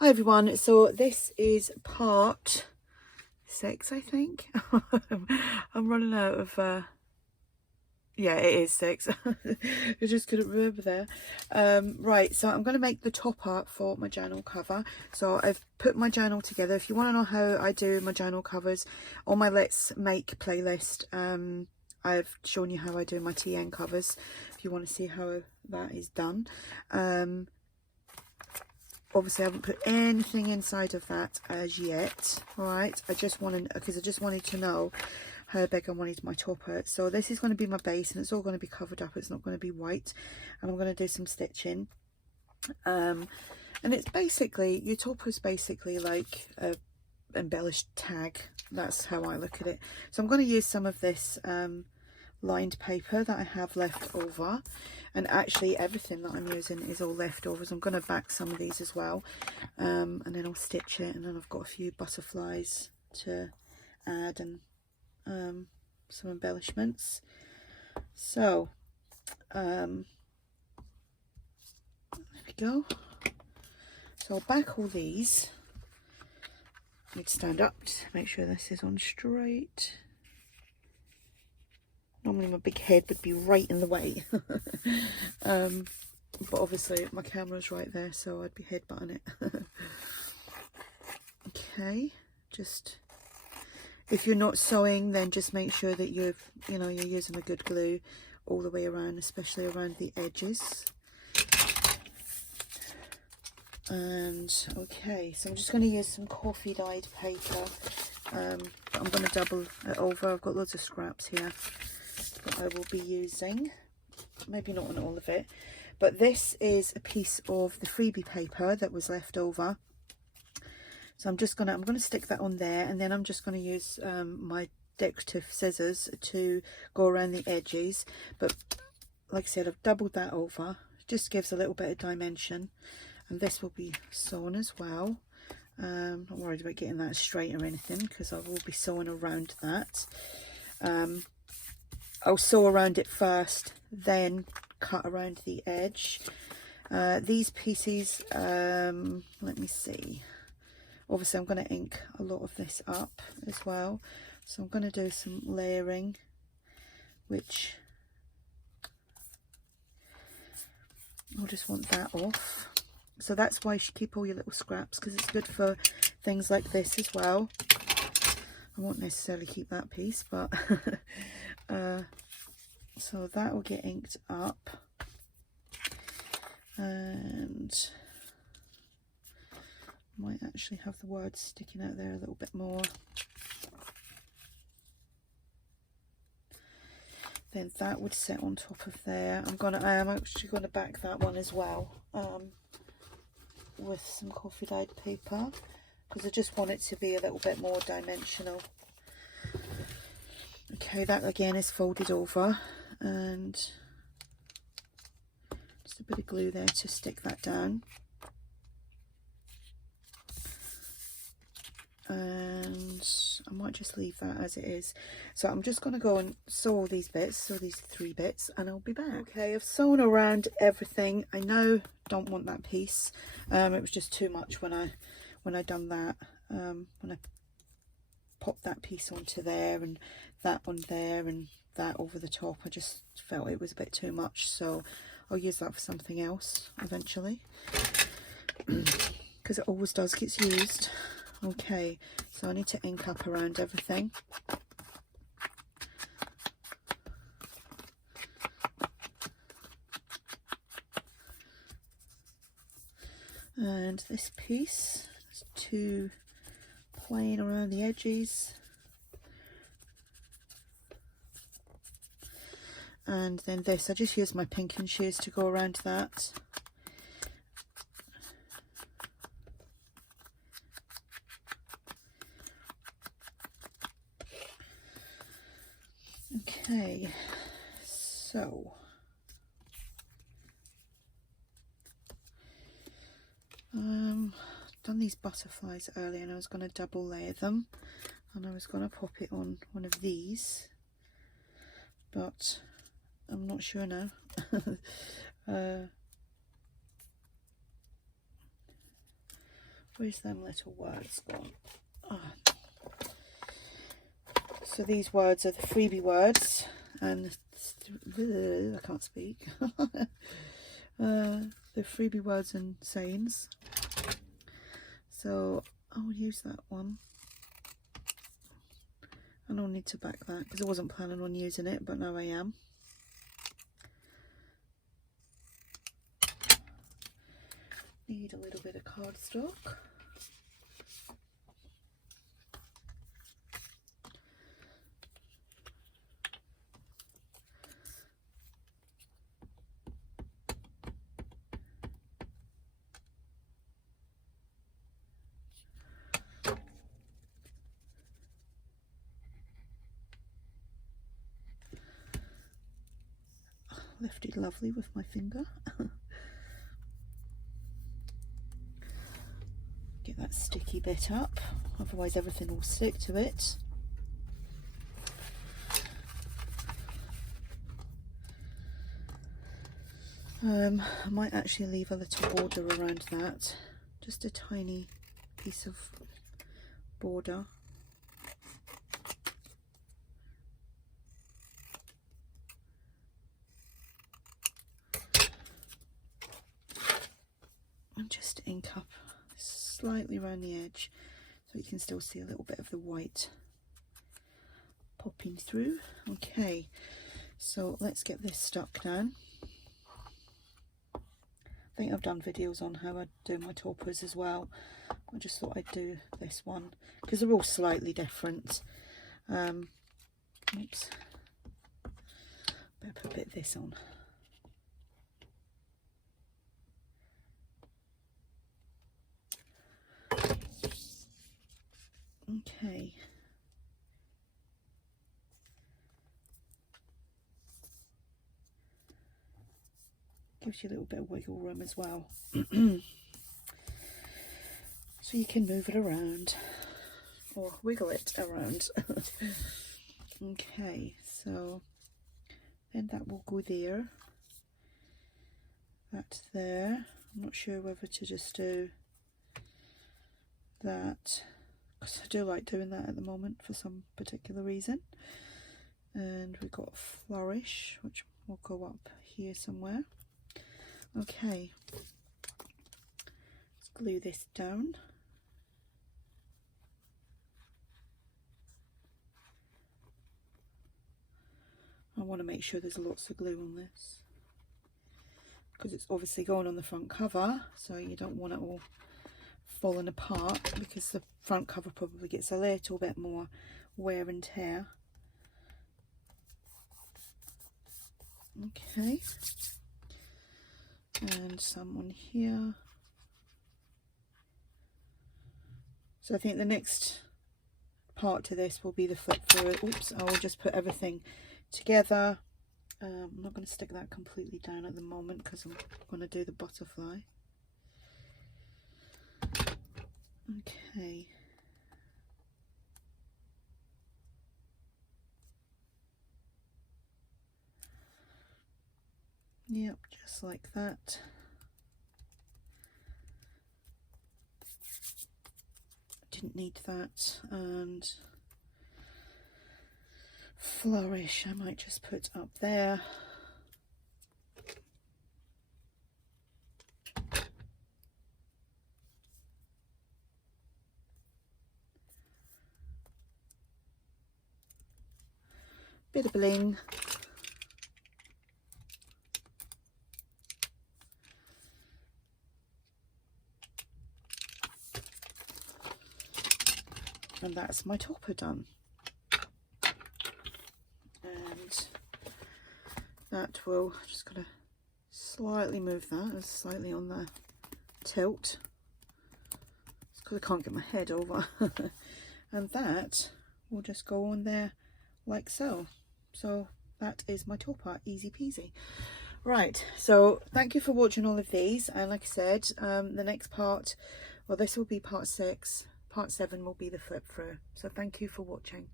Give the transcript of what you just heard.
Hi everyone, so this is part 6, I think. I'm running out of yeah, it is 6. I just couldn't remember there. Right, so I'm going to make the top art for my journal cover. So I've put my journal together. If you want to know how I do my journal covers, on my Let's Make playlist, I've shown you how I do my TN covers, if you want to see how that is done. Obviously I haven't put anything inside of that as yet. All right, I just wanted, because I just wanted to know how big I wanted my topper. So this is going to be my base, and it's all going to be covered up. It's not going to be white, and I'm going to do some stitching. And it's basically, your topper is basically like a embellished tag. That's how I look at it. So I'm going to use some of this lined paper that I have left over, and actually everything that I'm using is all leftovers. I'm going to back some of these as well, and then I'll stitch it, and then I've got a few butterflies to add, and some embellishments. So there we go. So I'll back all these. I need to stand up to make sure this is on straight. Normally my big head would be right in the way. But obviously my camera's right there, so I'd be headbutting it. Okay, just, if you're not sewing, then just make sure that you're using a good glue all the way around, especially around the edges. And okay, so I'm just going to use some coffee dyed paper. I'm going to double it over. I've got loads of scraps here that I will be using, maybe not on all of it, but this is a piece of the freebie paper that was left over. So I'm going to stick that on there, and then I'm just going to use my decorative scissors to go around the edges. But like I said, I've doubled that over. It just gives a little bit of dimension, and this will be sewn as well. Not worried about getting that straight or anything, because I will be sewing around that. I'll sew around it first, then cut around the edge. These pieces, let me see. Obviously I'm going to ink a lot of this up as well. So I'm going to do some layering, which I'll just want that off. So that's why you should keep all your little scraps, because it's good for things like this as well. I won't necessarily keep that piece, but so that will get inked up, and might actually have the words sticking out there a little bit more. Then that would sit on top of there. I am actually gonna back that one as well with some coffee dyed paper, because I just want it to be a little bit more dimensional. Okay, that again is folded over, and just a bit of glue there to stick that down. And I might just leave that as it is. So I'm just going to go and sew all these bits, so these 3 bits, and I'll be back. Okay, I've sewn around everything. I now don't want that piece. It was just too much when I done that. When I popped that piece onto there, and that on there, and that over the top, I just felt it was a bit too much. So I'll use that for something else eventually, because it always does get used. Okay, so I need to ink up around everything. And this piece is too plain around the edges. And then this, I just use my pinking shears to go around that. Okay, so done these butterflies earlier, and I was going to double layer them, and I was going to pop it on one of these, but I'm not sure now. Where's them little words gone? Oh. So these words are the freebie words, and I can't speak. The freebie words and sayings. So I'll use that one. I don't need to back that because I wasn't planning on using it, but now I am. Need a little bit of cardstock. Lifted lovely with my finger. Get that sticky bit up, otherwise everything will stick to it. I might actually leave a little border around that, just a tiny piece of border. And just ink up slightly around the edge so you can still see a little bit of the white popping through. Okay, so let's get this stuck down. I think I've done videos on how I do my toppers as well. I just thought I'd do this one because they're all slightly different. Oops, better put a bit of this on. Okay. Gives you a little bit of wiggle room as well. So you can move it around or wiggle it around. Okay, so then that will go there. That there. I'm not sure whether to just do that, because I do like doing that at the moment for some particular reason. And we've got flourish, which will go up here somewhere. Okay, let's glue this down. I want to make sure there's lots of glue on this because it's obviously going on the front cover, so you don't want it all falling apart because the front cover probably gets a little bit more wear and tear. Okay, and some on here. So I think the next part to this will be the flip through. Oops, I will just put everything together. I'm not going to stick that completely down at the moment because I'm going to do the butterfly. Okay. Yep, just like that. Didn't need that. And flourish, I might just put up there. Bit of bling. And that's my topper done. And that will, just gotta slightly move that, it's slightly on the tilt. It's because I can't get my head over. And that will just go on there like so. So that is my topper, easy peasy. Right, so thank you for watching all of these, and like I said, the next part, well, this will be part 6, part 7 will be the flip through. So thank you for watching.